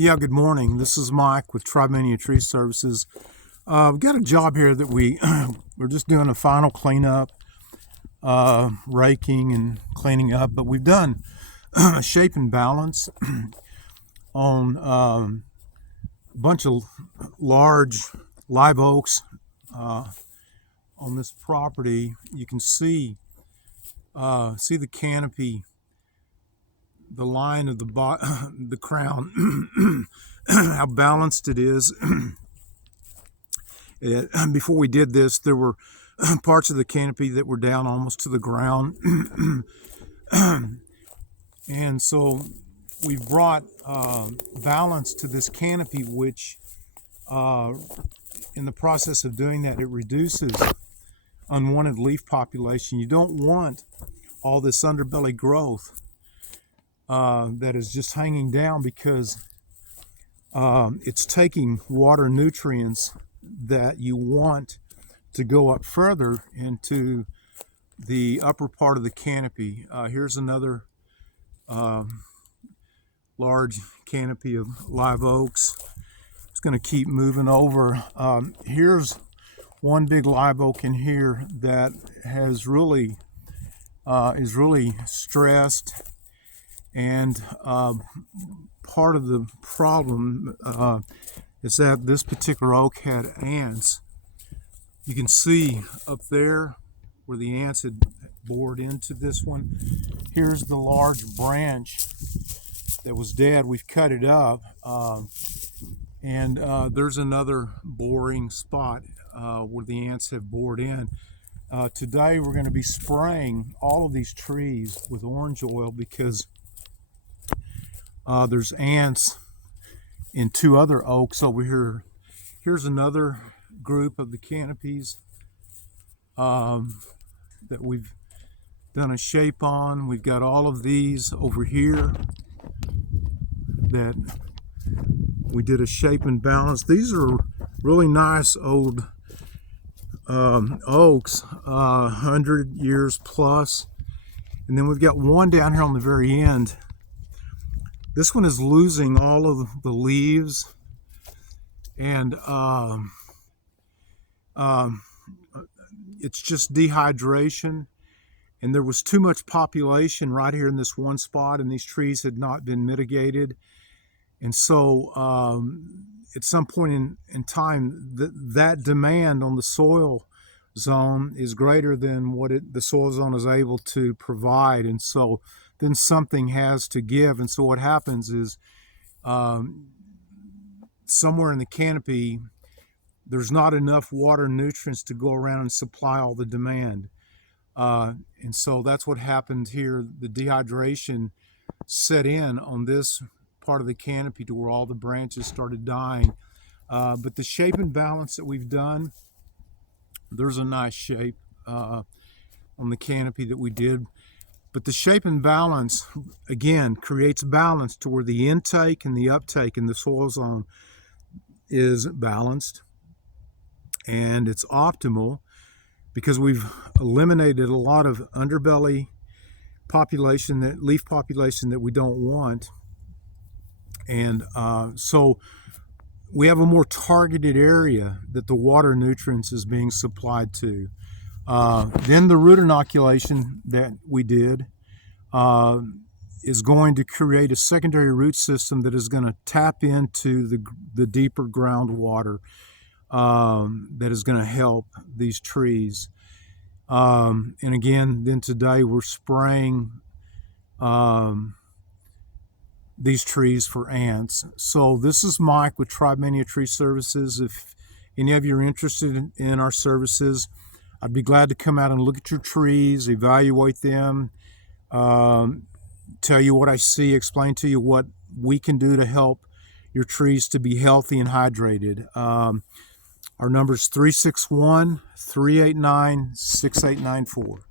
Yeah, good morning. This is Mike with Tribania Tree Services. We've got a job here that we're just doing a final cleanup, raking and cleaning up, but we've done a shape and balance on a bunch of large live oaks on this property. You can see the canopy, the line of the crown, how balanced it is. Before we did this, there were parts of the canopy that were down almost to the ground. And so we've brought balance to this canopy, which in the process of doing that, it reduces unwanted leaf population. You don't want all this underbelly growth that is just hanging down, because it's taking water nutrients that you want to go up further into the upper part of the canopy. Here's another large canopy of live oaks. It's going to keep moving over. Here's one big live oak in here that has really is really stressed, and part of the problem is that this particular oak had ants. You can see up there where the ants had bored into this one. Here's the large branch that was dead. We've cut it up, and there's another boring spot where the ants have bored in. Today we're going to be spraying all of these trees with orange oil, because there's ants in two other oaks over here. Here's another group of the canopies that we've done a shape on. We've got all of these over here that we did a shape and balance. These are really nice old oaks, 100 years plus. And then we've got one down here on the very end. This one is losing all of the leaves, and it's just dehydration, and there was too much population right here in this one spot, and these trees had not been mitigated. And so at some point in time, that demand on the soil zone is greater than what the soil zone is able to provide, and so then something has to give. And so what happens is somewhere in the canopy there's not enough water and nutrients to go around and supply all the demand, and so that's what happened here. The dehydration set in on this part of the canopy to where all the branches started dying. But the shape and balance that we've done, there's a nice shape on the canopy that we did. But the shape and balance, again, creates balance to where the intake and the uptake in the soil zone is balanced, and it's optimal, because we've eliminated a lot of underbelly population, that leaf population that we don't want. And so we have a more targeted area that the water nutrients is being supplied to. Then the root inoculation that we did is going to create a secondary root system that is going to tap into the deeper groundwater that is going to help these trees. And again, then today we're spraying these trees for ants. So this is Mike with Tribania Tree Services. If any of you are interested in our services, I'd be glad to come out and look at your trees, evaluate them, tell you what I see, explain to you what we can do to help your trees to be healthy and hydrated. Our number is 361-389-6894.